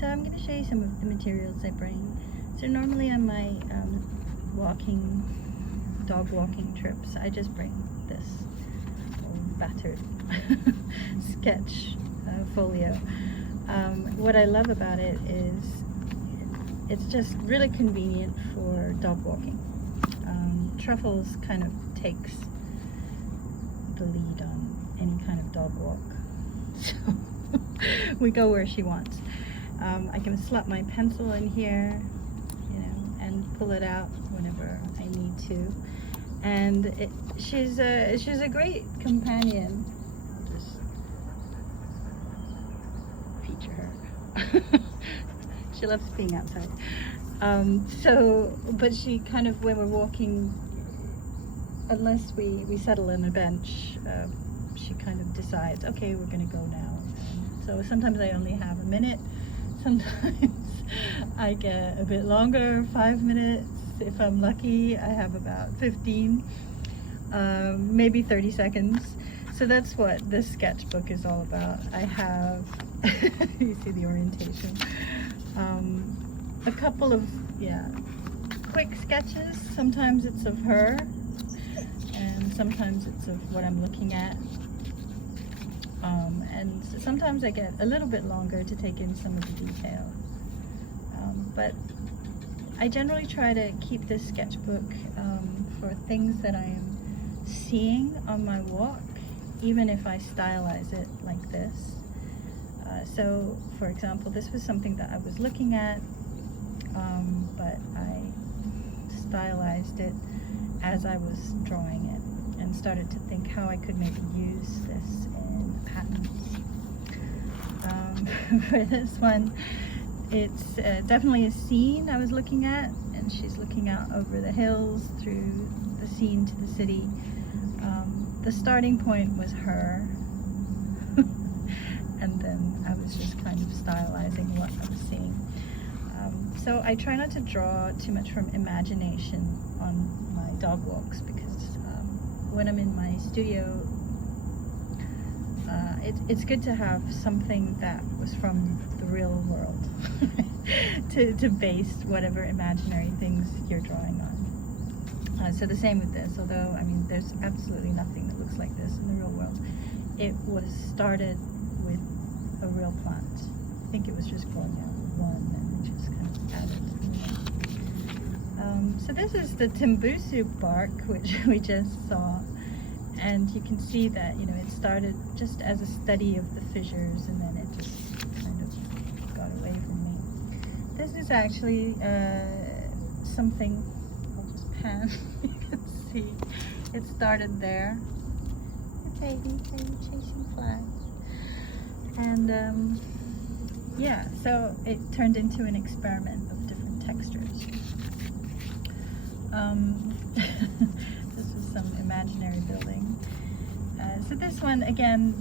So I'm going to show you some of the materials I bring. So normally on my dog walking trips, I just bring this old battered sketch folio. What I love about it is it's just really convenient for dog walking. Truffles kind of takes the lead on any kind of dog walk, so we go where she wants. I can slot my pencil in here, and pull it out whenever I need to. And she's a great companion. I'll just feature her. She loves being outside. But she kind of, when we're walking, unless we settle in a bench, she kind of decides, okay, we're gonna go now. So sometimes I only have a minute. Sometimes I get a bit longer, 5 minutes. If I'm lucky, I have about 15, maybe 30 seconds. So that's what this sketchbook is all about. I have, you see the orientation, a couple of, quick sketches. Sometimes it's of her, and sometimes it's of what I'm looking at. And sometimes I get a little bit longer to take in some of the detail. But I generally try to keep this sketchbook for things that I am seeing on my walk, even if I stylize it like this. So, for example, this was something that I was looking at, but I stylized it as I was drawing it and started to think how I could maybe use this in patterns. For this one, it's definitely a scene I was looking at, and she's looking out over the hills through the scene to the city. The starting point was her, and then I was just kind of stylizing what I was seeing. So I try not to draw too much from imagination on my dog walks, because when I'm in my studio, it's good to have something that was from the real world to base whatever imaginary things you're drawing on. So the same with this, although I mean there's absolutely nothing that looks like this in the real world. It was started with a real plant. I think it was just growing out of one, and we just kind of added it. So this is the Timbusu bark, which we just saw. And you can see that, it started just as a study of the fissures, and then it just kind of got away from me. This is actually something, I'll just pan, you can see it started there. Hey baby chasing flies. And so it turned into an experiment of different textures. This was some imaginary building. So this one, again,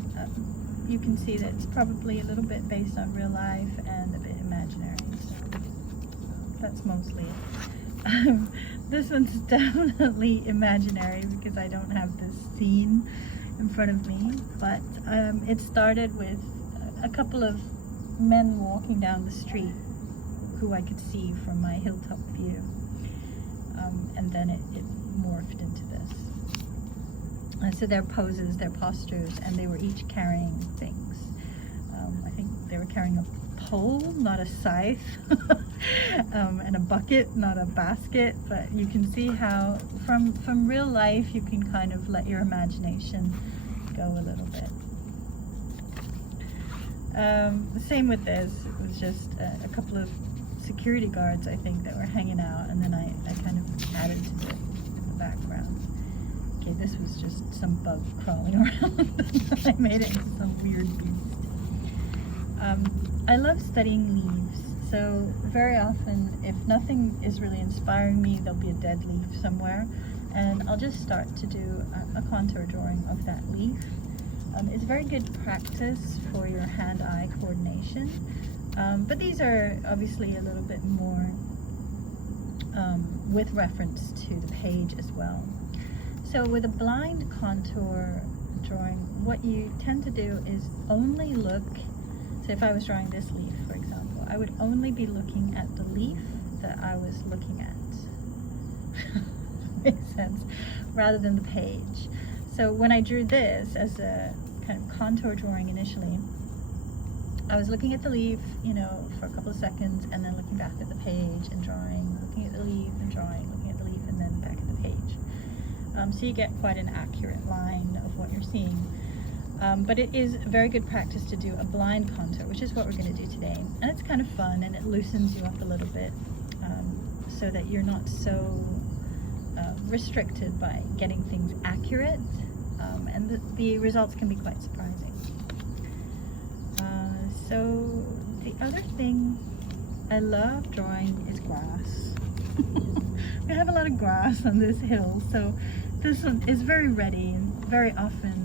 you can see that it's probably a little bit based on real life and a bit imaginary. So that's mostly it. This one's definitely imaginary because I don't have this scene in front of me. But it started with a couple of men walking down the street who I could see from my hilltop view. And then it morphed into this. So their poses, their postures, and they were each carrying things. I think they were carrying a pole, not a scythe, and a bucket, not a basket. But you can see how, from real life, you can kind of let your imagination go a little bit. The same with this. It was just a couple of security guards, I think, that were hanging out, and then I kind of added to it in the background. Okay, this was just some bug crawling around. I made it into some weird beast. I love studying leaves, so very often, if nothing is really inspiring me, there'll be a dead leaf somewhere, and I'll just start to do a contour drawing of that leaf. It's very good practice for your hand-eye coordination. But these are obviously a little bit more with reference to the page as well. So with a blind contour drawing, what you tend to do is only look, so if I was drawing this leaf, for example, I would only be looking at the leaf that I was looking at. Makes sense, rather than the page. So when I drew this as a kind of contour drawing initially, I was looking at the leaf, you know, for a couple of seconds, and then looking back at the page and drawing, looking at the leaf and drawing, looking at the leaf and then back at the page. So you get quite an accurate line of what you're seeing. But it is very good practice to do a blind contour, which is what we're going to do today. And it's kind of fun, and it loosens you up a little bit, so that you're not so restricted by getting things accurate, and the results can be quite surprising. So the other thing I love drawing is grass. We have a lot of grass on this hill, so this one is very ready, and very often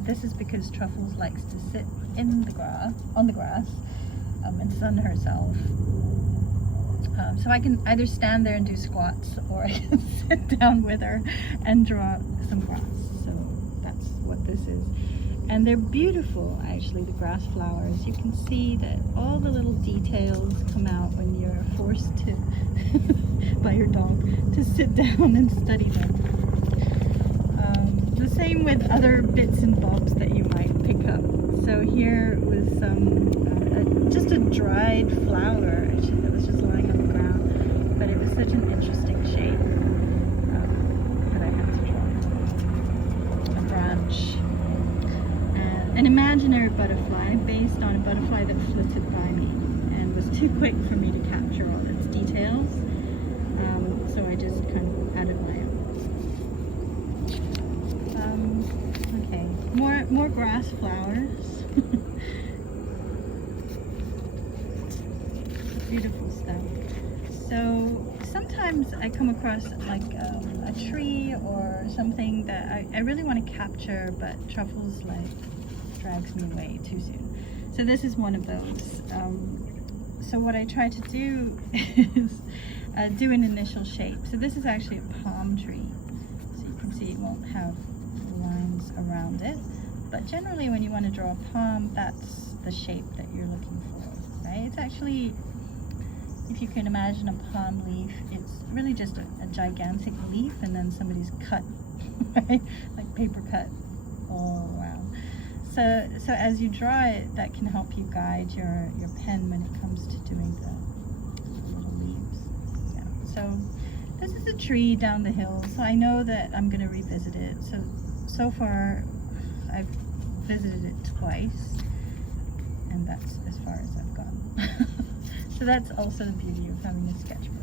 this is because Truffles likes to sit in the grass, on the grass, and sun herself. So I can either stand there and do squats, or I can sit down with her and draw some grass. So that's what this is. And they're beautiful, actually, the grass flowers. You can see that all the little details come out when you're forced to, by your dog, to sit down and study them. The same with other bits and bobs that you might pick up. So here was just a dried flower, actually, that was just lying on the ground, but it was such an interesting shape that I had to draw. A branch. An imaginary butterfly based on a butterfly that flitted by me and was too quick for me to capture all its details, so I just kind of added my own. Okay, more grass flowers. Beautiful stuff. So sometimes I come across like a tree or something that I really want to capture, but Truffles drags me away too soon. So this is one of those. So what I try to do is do an initial shape. So this is actually a palm tree. So you can see it won't have lines around it. But generally when you want to draw a palm, that's the shape that you're looking for, right? It's actually, if you can imagine a palm leaf, it's really just a gigantic leaf and then somebody's cut, right? Like paper cut all around. So as you draw it, that can help you guide your pen when it comes to doing the little leaves. Yeah. So this is a tree down the hill, so I know that I'm going to revisit it. So far I've visited it twice, and that's as far as I've gone. So that's also the beauty of having a sketchbook.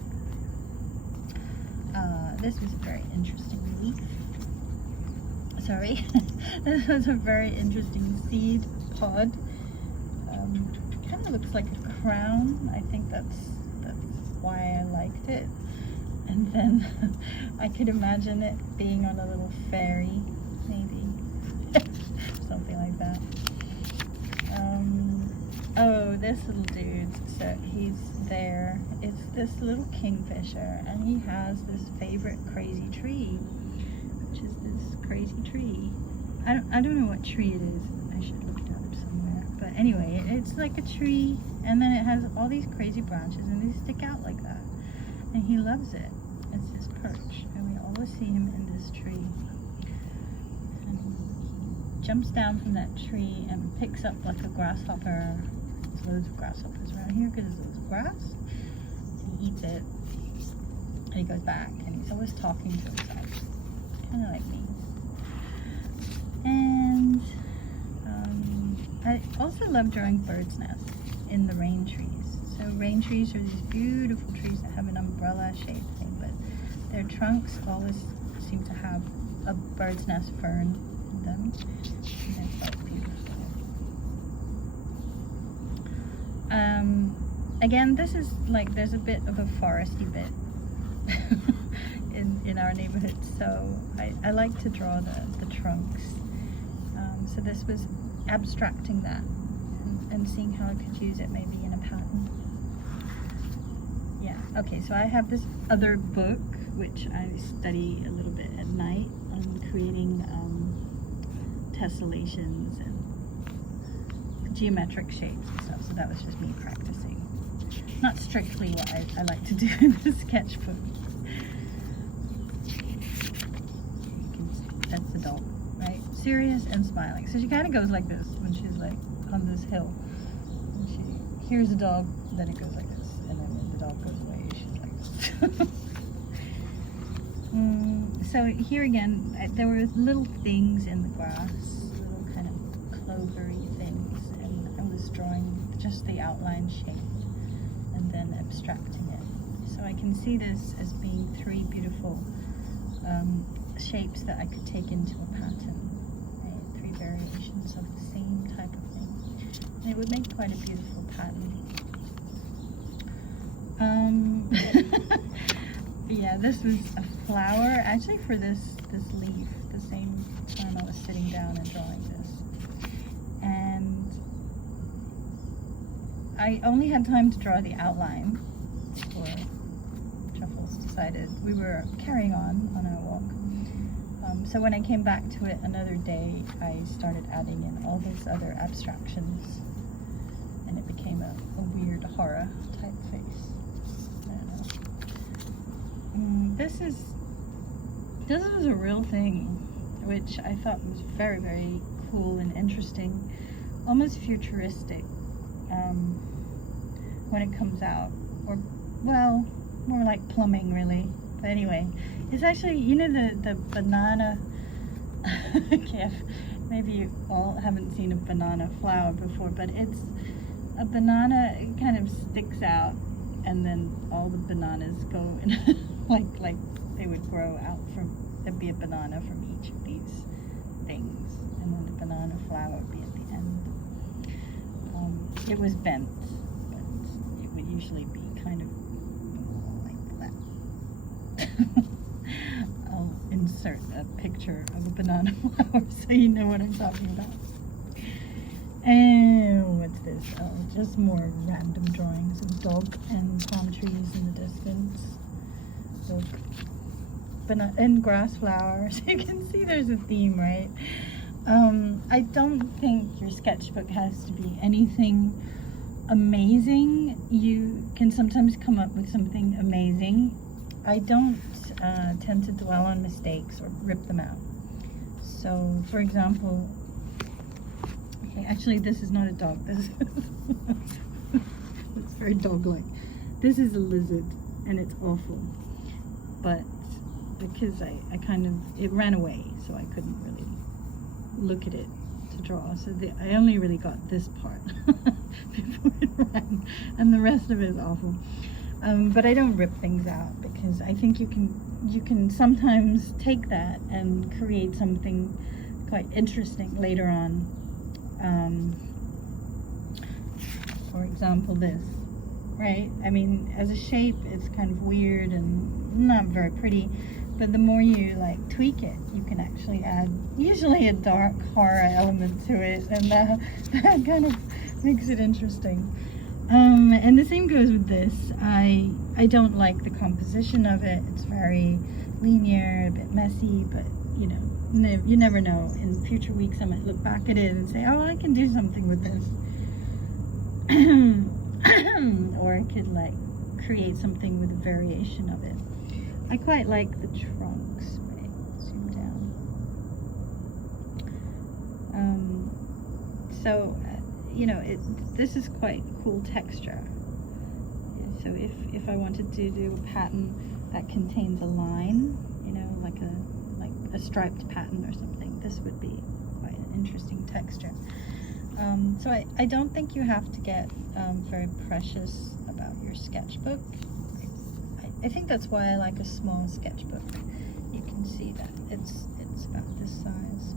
This was a very interesting leaf. Sorry, this was a very interesting seed pod. Kind of looks like a crown. I think that's why I liked it. And then I could imagine it being on a little fairy, maybe. Something like that. Oh, this little dude, so he's there. It's this little kingfisher, and he has this favorite crazy tree, which is this crazy tree. I don't know what tree it is. I should look it up somewhere. But anyway, it's like a tree, and then it has all these crazy branches, and they stick out like that. And he loves it. It's his perch, and we always see him in this tree. And he jumps down from that tree and picks up like a grasshopper. There's loads of grasshoppers around here because there's loads of grass. And he eats it, and he goes back, and he's always talking to himself, kind of like me. And I also love drawing bird's nests in the rain trees. So rain trees are these beautiful trees that have an umbrella shaped thing, but their trunks always seem to have a bird's nest fern in them. And they're quite beautiful. Again, this is like, there's a bit of a foresty bit in our neighborhood, so I like to draw the trunks. So this was abstracting that and seeing how I could use it maybe in a pattern. Yeah, okay, so I have this other book which I study a little bit at night on creating tessellations and geometric shapes and stuff, so that was just me practicing. Not strictly what I like to do in the sketchbook. That's the dog, right? Serious and smiling. So she kind of goes like this when she's like on this hill. And she hears a dog, then it goes like this. And then when the dog goes away, she's like this. So here again, there were little things in the grass, little kind of clovery things, and I was drawing just the outline shape and then abstracting it. So I can see this as being three beautiful shapes that I could take into a pattern, right? Three variations of the same type of thing. And it would make quite a beautiful pattern. Yeah, this was a flower, actually for this leaf, the same time I was sitting down and drawing this. And I only had time to draw the outline before Truffles decided we were carrying on our walk. So when I came back to it another day, I started adding in all these other abstractions, and it became a weird horror type face. I don't know. This was a real thing, which I thought was very, very cool and interesting, almost futuristic when it comes out, or well, more like plumbing really. But anyway, it's actually, you know, the banana. Okay, maybe you all haven't seen a banana flower before, but it's a banana. It kind of sticks out, and then all the bananas go in. like they would grow out from, there'd be a banana from each of these things, and then the banana flower would be at the end. It was bent, but it would usually be kind of like that. I'll insert a picture of a banana flower so you know what I'm talking about. And what's this? Oh, just more random drawings of dog and palm trees in the distance. And grass flowers. You can see there's a theme, right? I don't think your sketchbook has to be anything amazing. You can sometimes come up with something amazing. I don't tend to dwell on mistakes or rip them out. So, for example, okay, actually this is not a dog. This is it's very dog-like. This is a lizard, and it's awful. But because I kind of, it ran away, so I couldn't really look at it to draw. So I only really got this part before it ran, and the rest of it is awful. But I don't rip things out, because I think you can sometimes take that and create something quite interesting later on. For example, this. Right? I mean, as a shape, it's kind of weird and not very pretty, but the more you like tweak it, you can actually add usually a dark horror element to it, and that kind of makes it interesting. And the same goes with this. I don't like the composition of it. It's very linear, a bit messy, but you know, you never know. In future weeks, I might look back at it and say, oh, I can do something with this. Or I could like create something with a variation of it. I quite like the trunks. Right, zoom down. So you know, this is quite cool texture. So if I wanted to do a pattern that contains a line, you know, like a striped pattern or something, this would be quite an interesting texture. So I don't think you have to get very precious about your sketchbook. I think that's why I like a small sketchbook. You can see that it's about this size,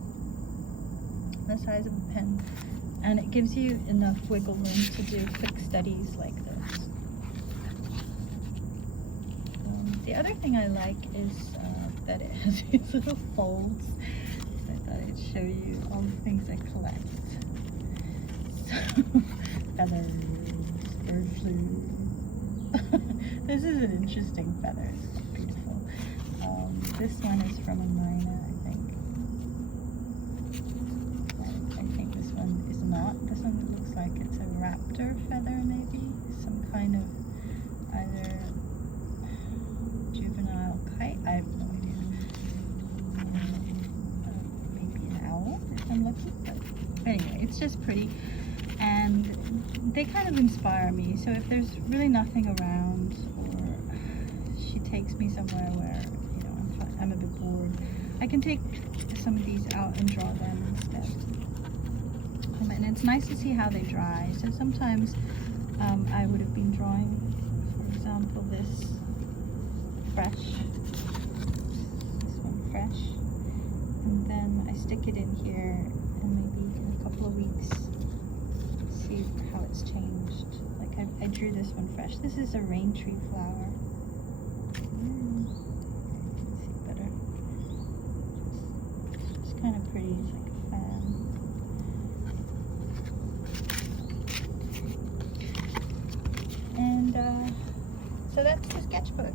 the size of a pen, and it gives you enough wiggle room to do quick studies like this. The other thing I like is that it has these little folds. So I thought I'd show you all the things I collect. Feathers, bird flu. This is an interesting feather. It's beautiful. This one is from a myna, I think. I think this one is not. This one looks raptor feather, maybe some kind of either juvenile kite. I have no idea. Maybe an owl if I'm lucky. But anyway, it's just pretty, and they kind of inspire me. So if there's really nothing around, or she takes me somewhere where I'm a bit bored, I can take some of these out and draw them instead. And it's nice to see how they dry. So sometimes I would have been drawing, for example, this fresh, and then I stick it in here, and maybe in a couple of weeks see how it's changed. Like I drew this one fresh. This is a rain tree flower. See better. It's kind of pretty. It's like a fan. And so that's the sketchbook.